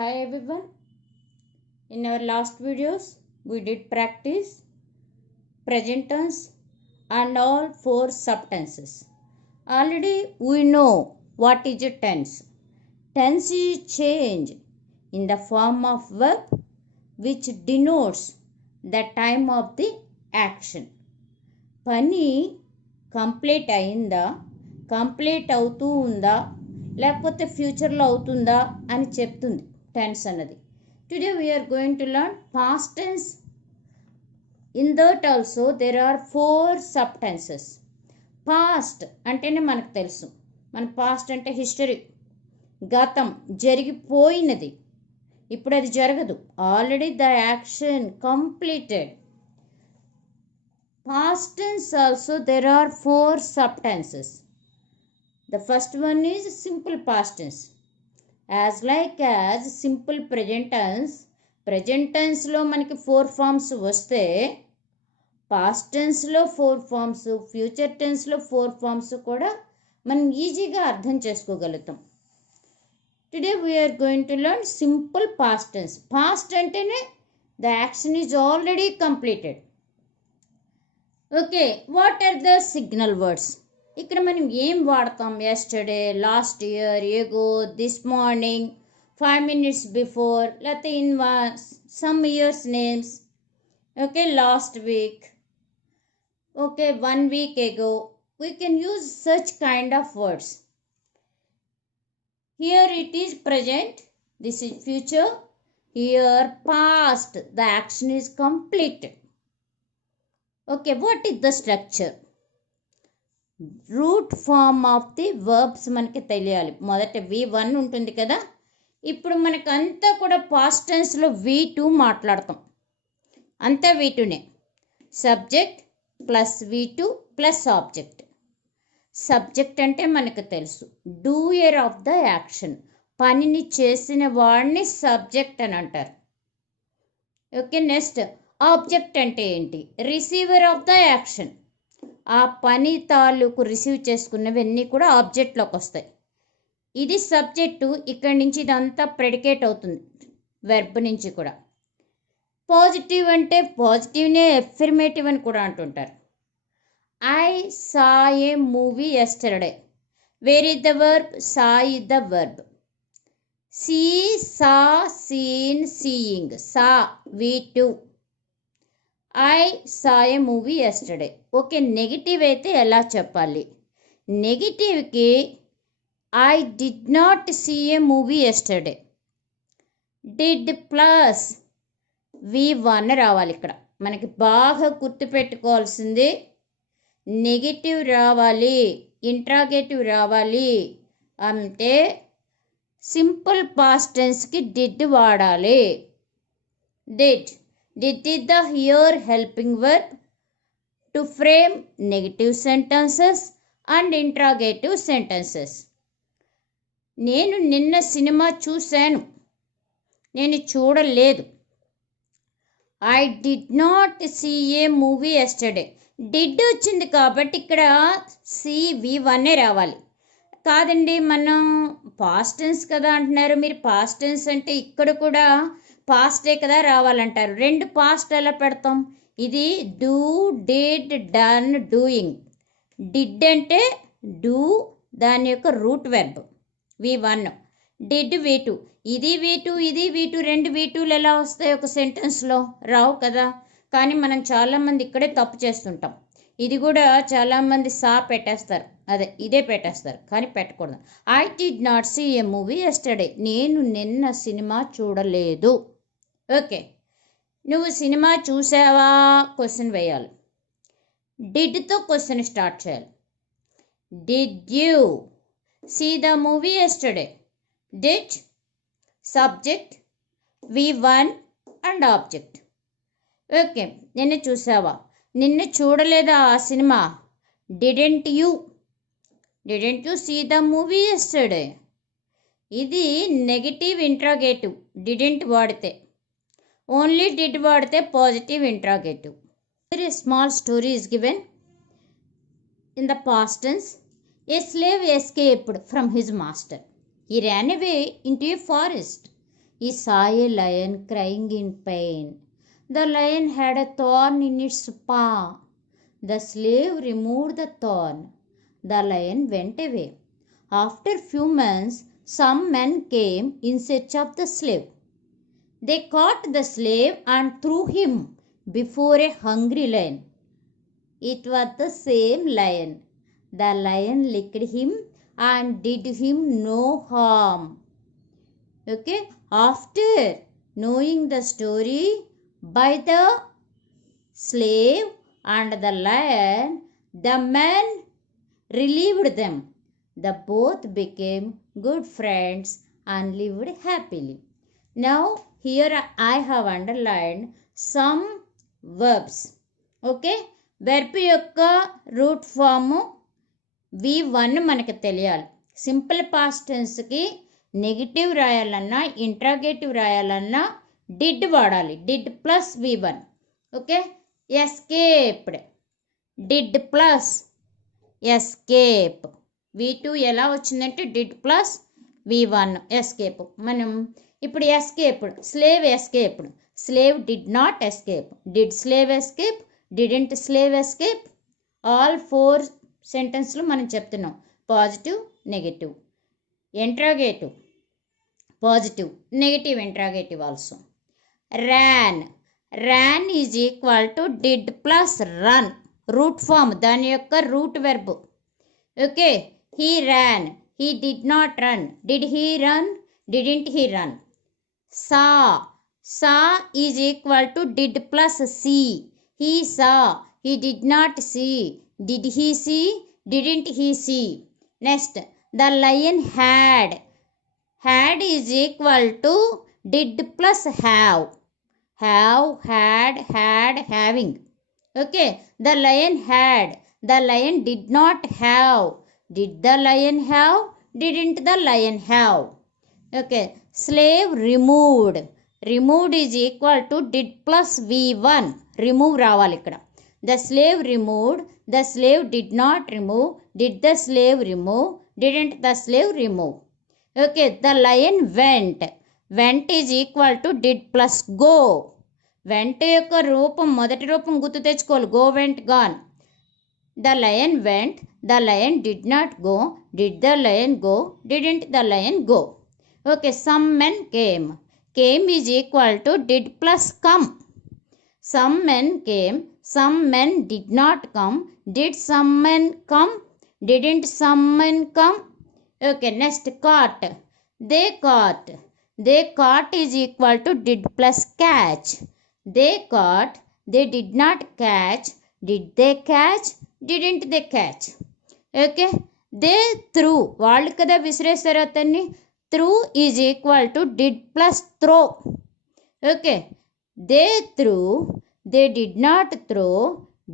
Hi everyone. In our last videos we did practice present tense and all four subtenses. Already we know what is a tense. Tense is change in the form of verb which denotes the time of the action. పని complete అయిందా, complete అవుతూ ఉందా, లేకపోతే ఫ్యూచర్లో అవుతుందా అని చెప్తుంది tense అన్నది. Today we are going to learn past tense. In that also there are 4 sub tenses. Past అంటేనే మనకు తెలుసు, మన పాస్ట్ అంటే హిస్టరీ, గతం, జరిగిపోయినది, ఇప్పుడు అది జరగదు, already the action completed. Past tense also there are 4 subtenses. The first one is simple past tense. As like as simple present tense. Present tense లో మనకి 4 forms వస్తే past tense లో 4 forms, future tense లో 4 forms కూడా మనం ఈజీగా అర్థం చేసుకోగలుగుతాం. Today we are going to learn simple past tense. Past అంటేనే the action is already completed. Okay, what are the signal words? ఇక్కడ మనం ఏం వాడతాం? Yesterday, last year, ago, this morning, 5 minutes before, లేకపోతే in some years names. Okay, last week, okay 1 week ago. We can use such kind of words. Here it is present, this is future. Here past, the action is completed. Okay, what is the structure? Root form of the verbs మనకి తెలియాలి. మొదట V1 ఉంటుంది కదా, ఇప్పుడు మనకంతా కూడా పాస్ట్ టెన్స్లో V2 మాట్లాడతాం. అంతా V2నే. Subject plus V2 plus object. Subject అంటే మనకు తెలుసు, డూయర్ ఆఫ్ ద యాక్షన్, పనిని చేసిన వాడిని సబ్జెక్ట్ అని అంటారు. ఓకే, నెక్స్ట్ ఆబ్జెక్ట్ అంటే ఏంటి? రిసీవర్ ఆఫ్ ద యాక్షన్, ఆ పని తాలూకు రిసీవ్ చేసుకున్నవన్నీ కూడా ఆబ్జెక్ట్లోకి వస్తాయి. ఇది సబ్జెక్టు. ఇక్కడి నుంచి ఇదంతా ప్రెడికేట్ అవుతుంది వెర్బ్ నుంచి కూడా. పాజిటివ్ అంటే పాజిటివ్నే ఎఫర్మేటివ్ అని కూడా అంటుంటారు. I saw a movie yesterday. Where is the verb? Saw is the verb. See, saw, seen, seeing. Saw V2. I saw a movie yesterday. Okay, negative అయితే ఎలా చెప్పాలి? నెగిటివ్కి I did not see a movie yesterday. Did plus V1 రావాలి. ఇక్కడ మనకి బాగా గుర్తుపెట్టుకోవాల్సింది, నెగిటివ్ రావాలి, ఇంట్రాగేటివ్ రావాలి అంటే సింపుల్ పాస్ట్ టెన్స్కి డిడ్ వాడాలి. Did. Did is the here helping verb to frame negative sentences and interrogative sentences. నేను నిన్న సినిమా చూశాను, నేను చూడలేదు. I did not see a movie yesterday. Did వచ్చింది కాబట్టి ఇక్కడ V1 రావాలి. కాదండి, మనం పాస్ట్ టెన్స్ కదా అంటున్నారు మీరు, పాస్ట్ టెన్స్ అంటే ఇక్కడ కూడా పాస్టే కదా రావాలంటారు. 2 పాస్ట్ ఎలా పెడతాం? ఇది do, did, done, doing. Did అంటే డూ, దాని యొక్క root verb V1. Did V2. ఇది V2, ఇది V2. 2 V2లు ఎలా వస్తాయి ఒక సెంటెన్స్లో? రావు కదా. కానీ మనం చాలామంది ఇక్కడే తప్పు చేస్తుంటాం. ఇది కూడా చాలామంది సా పెట్టేస్తారు, అదే ఇదే పెట్టేస్తారు, కానీ పెట్టకూడదు. I did not see a movie yesterday. నేను నిన్న సినిమా చూడలేదు. ఓకే, నువ్వు సినిమా చూసావా? క్వశ్చన్ వేయాలి. డిడ్తో క్వశ్చన్ స్టార్ట్ చేయాలి. Did you see the movie yesterday? Did, subject, V1 and object. Okay, నిన్న చూసావా? నిన్న చూడలేదా ఆ సినిమా? Didn't you see the movie yesterday. ఇది నెగిటివ్ ఇంట్రాగేటివ్. డిడెంట్ వాడితే, ఓన్లీ డిడ్ వాడితే positive interrogative. Here a small story is given in the past tense. A slave escaped from his master. He ran away into a forest. he saw a lion crying in pain. The lion had a thorn in its paw. The slave removed the thorn. The lion went away. After few months, some men came in search of the slave. They caught the slave and threw him before a hungry lion. It was the same lion. The lion licked him and did him no harm. Okay, after knowing the story by the slave and the lion, the man relieved them. The both became good friends and lived happily. Now here I have underlined some verbs. Okay, verb యొక్క root form V1 మనకి తెలియాలి. Simple past టెన్స్కి negative రాయాలన్నా interrogative రాయాలన్నా did వాడాలి. Did plus V1. Okay, escaped, did plus escape. V2 ఎలా వచ్చిందంటే did plus V1 escape. మనం ఇప్పుడు escaped, slave escaped. Slave did not escape. Did slave escape, didn't slave escape. All 4 సెంటెన్స్లు మనం చెప్తున్నాం. Positive, negative, interrogative, positive, negative interrogative also. Ran, ran is equal to did plus run. Root form, దాని యొక్క root verb. Okay, he ran, he did not run. Did he run? Didn't he run? Saw, saw is equal to did plus see. He saw, he did not see. Did he see? Didn't he see? Next, the lion had, had is equal to did plus have. Have, had, having. Okay, the lion had, the lion did not have. Did the lion have? Didn't the lion have? Okay, slave removed. Removed is equal to did plus V1. Remove రావాలి ఇక్కడ. The slave removed. The slave did not remove. Did the slave remove? Didn't the slave remove? Okay, the lion went. Went is equal to did plus go. Went యొక్క రూపం, మొదటి రూపం గుర్తు తెచ్చుకోవాలి. Go, went, gone. The lion went. The lion did not go. Did the lion go? Didn't the lion go? Okay, some men came. Came is equal to did plus come. Some men came. Some men did not come. Did some men come? Didn't some men come? Okay, next, caught. They caught. They caught is equal to did plus catch. They caught. They did not catch. Did they catch? Didn't they catch? Okay, they threw. వాళ్ళు కదా విసిరేస్తారు అతన్ని. Threw is equal to did plus throw. Okay, they threw. They did not throw.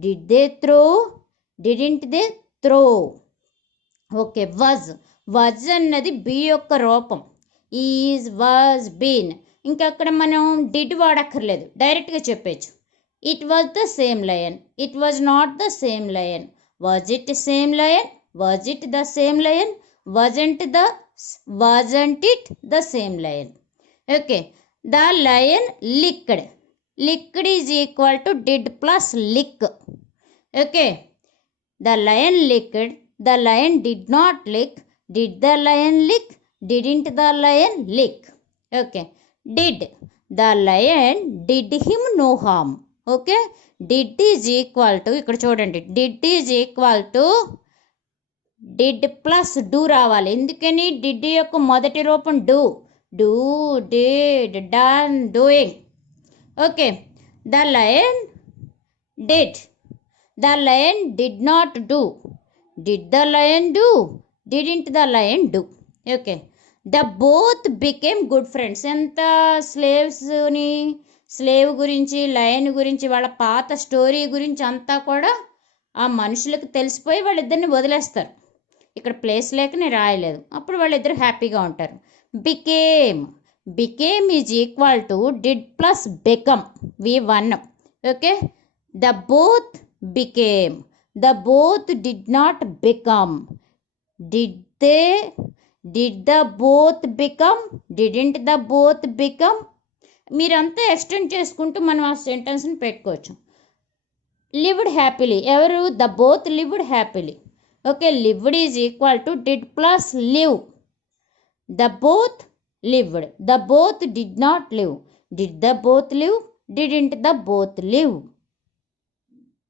Did they throw? Didn't they throw? Okay, was. Was అన్నది be యొక్క రూపం. Is, was, been. ఇంకా అక్కడ మనం డిడ్ వాడక్కర్లేదు, డైరెక్ట్గా చెప్పచ్చు. It was the same lion. It was not the same lion. Was it the same lion? Was it the same lion? Wasn't it the same lion? Okay, the lion licked. Licked is equal to did plus lick. Okay, the lion licked. The lion did not lick. Did the lion lick? Didn't the lion lick? Okay, did. The lion did him no harm. Okay, did is equal to, ఇక్కడ చూడండి, did is equal to did plus do రావాలి. ఎందుకని? డిడ్ యొక్క మొదటి రూపం do. Do, did, done, doing. Okay, the lion did. The lion did not do. Did the lion do? Didn't the lion do? Okay, the both became good friends. ఎంత స్లేవ్స్ని, స్లేవ్ గురించి, లయన్ గురించి, వాళ్ళ పాత స్టోరీ గురించి అంతా కూడా ఆ మనుషులకు తెలిసిపోయి వాళ్ళిద్దరిని వదిలేస్తారు. ఇక్కడ ప్లేస్ లేక నేను రాయలేదు. అప్పుడు వాళ్ళిద్దరు హ్యాపీగా ఉంటారు. Became. Became is equal to did plus become, V1. Okay, the both became. The both did not become. Did they? Did the both become, didn't the both become. మీరంతా ఎక్స్టెండ్ చేసుకుంటూ మనం ఆ సెంటెన్స్ని పెట్టుకోవచ్చు. లివ్డ్ హ్యాపీలీ, ఎవరు? The both lived happily. Okay, lived is equal to did plus live. The both lived, the both did not live. Did the both live, didn't the both live.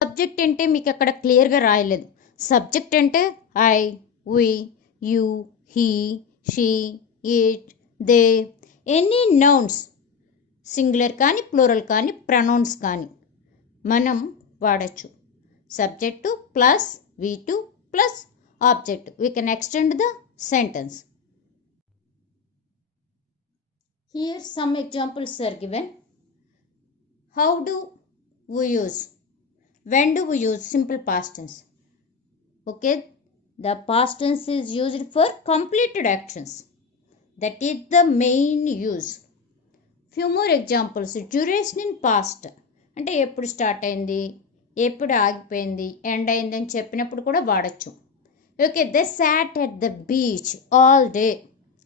Subject అంటే మీకు అక్కడ క్లియర్గా రాయలేదు. Subject అంటే I, we, you, he, she, it, they, any nouns, singular కానీ plural కానీ pronouns కానీ మనం వాడచ్చు. Subject plus V2 plus object, we can extend the sentence. Here some examples are given. How do we use? When do we use simple past tense? Okay, the past tense is used for completed actions. That is the main use. Few more examples. Duration in past అంటే ఎప్పుడు స్టార్ట్ అయింది, ఎప్పుడు ఆగిపోయింది, ఎండ్ అయిందని చెప్పినప్పుడు కూడా వాడచ్చు. Okay, they sat at the beach all day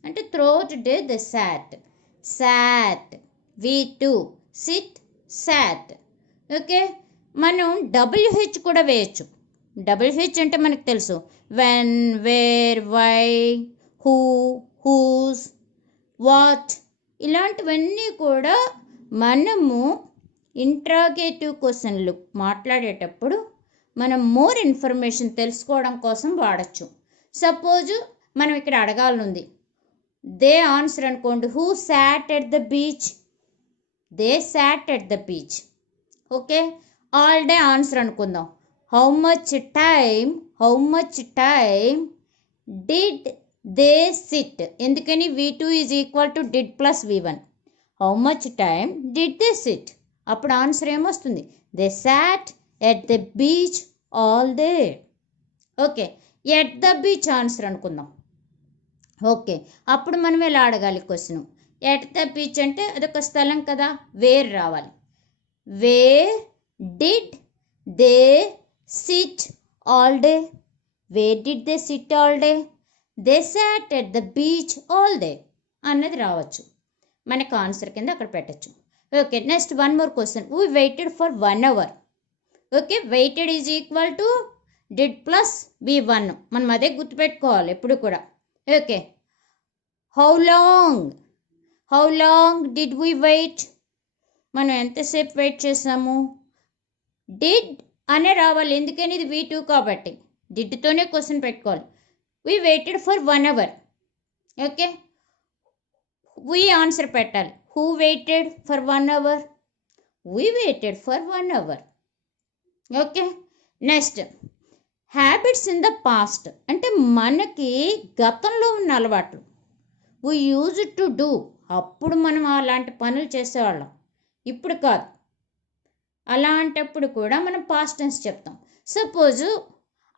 అంటే throughout day they sat. Sat, V2, sit, sat. Okay, మనం WH కూడా వేయచ్చు. WH అంటే మనకు తెలుసు, when, where, why, who, whose, what, ఇలాంటివన్నీ కూడా మనము ఇంట్రాగేటివ్ క్వశ్చన్లు మాట్లాడేటప్పుడు మనం మోర్ ఇన్ఫర్మేషన్ తెలుసుకోవడం కోసం వాడచ్చు. సపోజు మనం ఇక్కడ అడగాలనుంది, దే ఆన్సర్ అనుకోండి, who sat at the beach, they sat at the beach. Okay, all day answer అనుకుందాం, how much time did they sit. ఎందుకని V2 is equal to did plus V1. How much time did they sit, అప్పుడు answer ఏమొస్తుంది, they sat at the beach all day. Okay, at the beach answer అనుకుందాం. Okay, అప్పుడు మనం ఎలా అడగాలి question, at the beach అంటే అదొక స్థలం కదా, వేర్ రావాలి. Where did they sit all day, where did they sit all day, they sat at the beach all day అన్నది రావచ్చు. మనకు ఆన్సర్ కింద అక్కడ పెట్టచ్చు. Okay, next one more question, we waited for 1 hour. Okay, waited is equal to did plus V1, మనం అదే గుర్తుపెట్టుకోవాలి ఎప్పుడు కూడా. Okay, how long did we wait, మనం ఎంతసేపు వెయిట్ చేసాము, డిడ్ అనే రావాలి, ఎందుకని ఇది V2 కాబట్టి డిడ్తోనే క్వశ్చన్ పెట్టుకోవాలి. We waited for 1 hour. Okay, we answer పెట్టాలి, who waited for 1 hour, we waited for 1 hour. Okay, next habits in the past అంటే మనకి గతంలో ఉన్న అలవాట్లు. వీ యూజ్ టు డూ, అప్పుడు మనం అలాంటి పనులు చేసేవాళ్ళం, ఇప్పుడు కాదు. అలాంటప్పుడు కూడా మనం పాస్ట్ టెన్స్ చెప్తాం. Suppose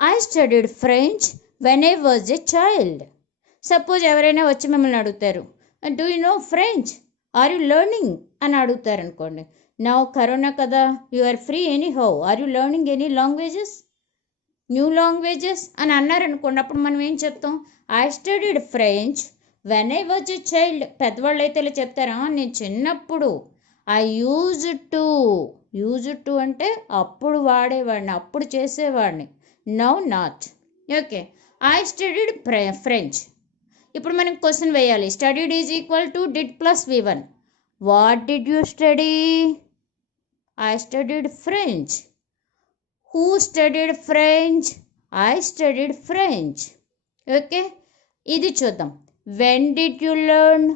I studied French when I was a child. Suppose ఎవరైనా వచ్చి మిమ్మల్ని అడుగుతారు, do you know French, are you learning అని అడుగుతారు అనుకోండి. నౌ కరోనా కదా, you are free anyhow, are you learning any languages, new languages అని అన్నారనుకోండి. అప్పుడు మనం ఏం చెప్తాం, I studied French when I was a child. పెద్దవాళ్ళు అయితే ఇలా చెప్తారా, నేను చిన్నప్పుడు. ఐ యూజ్ టు అంటే అప్పుడు వాడేవాడిని, అప్పుడు చేసేవాడిని. Now not. Okay, I studied French. ఇప్పుడు మనం క్వశ్చన్ వేయాలి, studied is equal to did plus V1. What did you study, I studied French. Who studied French, I studied French. Okay, ఇది చూద్దాం. When did you learn,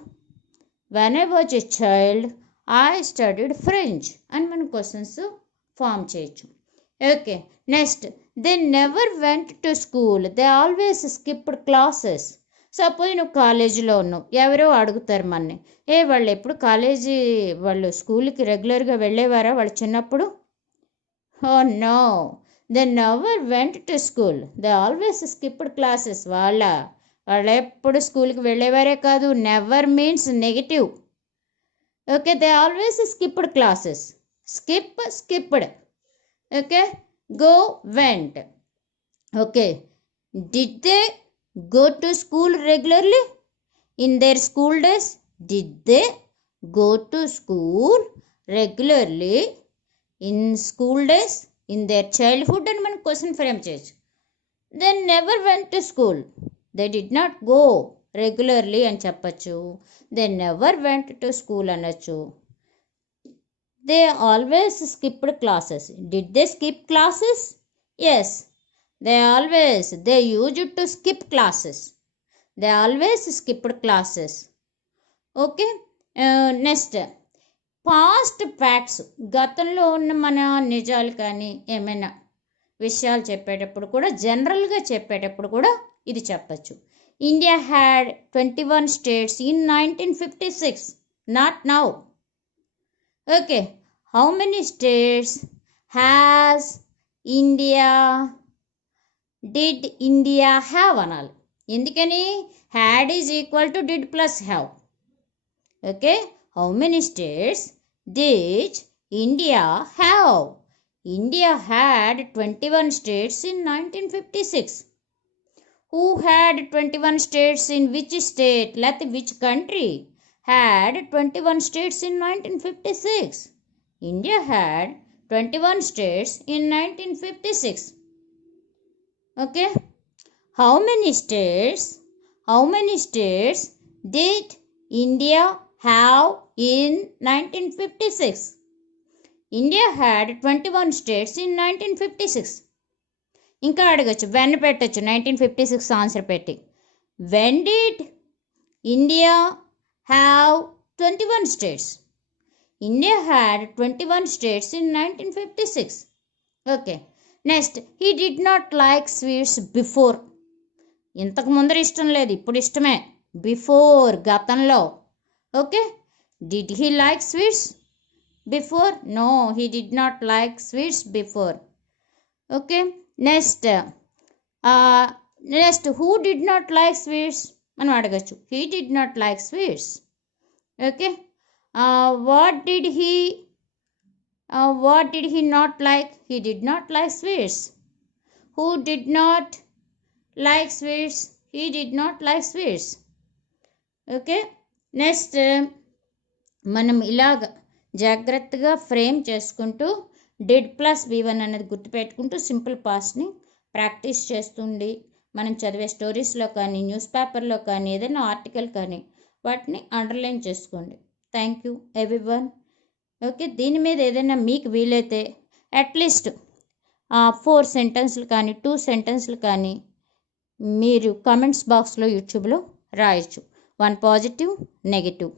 when I was a child, I studied French అని మనం questions form చేయొచ్చు. Okay, next they never went to school, they always skipped classes. Suppose నువ్వు కాలేజీలో ఉన్నావు, ఎవరో అడుగుతారు మనని, వాళ్ళు ఎప్పుడు వాళ్ళు స్కూల్కి రెగ్యులర్గా వెళ్ళేవారా వాళ్ళు చిన్నప్పుడు. Oh no, they never went to school. They always skipped classes. వాళ్ళు ఎప్పుడు స్కూల్కి వెళ్ళేవారే కాదు. Never means negative. Okay, they always skipped classes. Skipped. Okay, go went. Okay, did they go to school regularly in their school days? Did they go to school regularly in school days, in their childhood అని మనం question frame చేయొచ్చు. They never went to school. They did not go regularly అని చెప్పచ్చు. They never went to school అనొచ్చు. They always skipped classes. Did they skip classes? Yes. They used to skip classes. They always skipped classes. Okay. Next. Past facts, గతంలో ఉన్న మన నిజాలు కానీ ఏమైనా విషయాలు చెప్పేటప్పుడు కూడా, జనరల్గా చెప్పేటప్పుడు కూడా ఇది చెప్పచ్చు. India had 21 states in 1956, not now. Okay, how many states has India, did India have అనాలి. ఎందుకని? Had is equal to did plus have. Okay, how many states did India have? India had 21 states in 1956. Who had 21 states in which state? Let which country had 21 states in 1956? India had 21 states in 1956. Okay. How many states did India have in 1956? India had 21 states in 1956. ఇంకా అడగచ్చు, వెన్ పెట్టచ్చు, 1956 ఆన్సర్ పెట్టి. When did India have 21 states? India had 21 states in 1956. Okay, next, he did not like sweets before. ఇంతకు ముందర ఇష్టం లేదు, ఇప్పుడు ఇష్టమే. బిఫోర్, గతంలో. Okay, did he like sweets before? No, he did not like sweets before. Okay, next, who did not like sweets మనం అడగచ్చు. He did not like sweets. Okay, what did he not like? He did not like sweets. Who did not like sweets? He did not like sweets. Okay, next, మనం ఇలాగ జాగ్రత్తగా ఫ్రేమ్ చేసుకుంటూ did plus V1 అనేది గుర్తుపెట్టుకుంటూ సింపుల్ పాస్ట్ని ప్రాక్టీస్ చేస్తుండి మనం చదివే స్టోరీస్లో కానీ, న్యూస్ పేపర్లో కానీ, ఏదైనా ఆర్టికల్ కానీ వాటిని అండర్లైన్ చేసుకోండి. Thank you everyone. ఓకే, దీని మీద ఏదైనా మీకు వీలైతే అట్లీస్ట్ 4 సెంటెన్స్లు కానీ 2 సెంటెన్స్లు కానీ మీరు కామెంట్స్ బాక్స్లో యూట్యూబ్లో రాయొచ్చు. 1 positive, negative,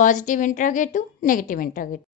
positive interrogative, negative interrogative.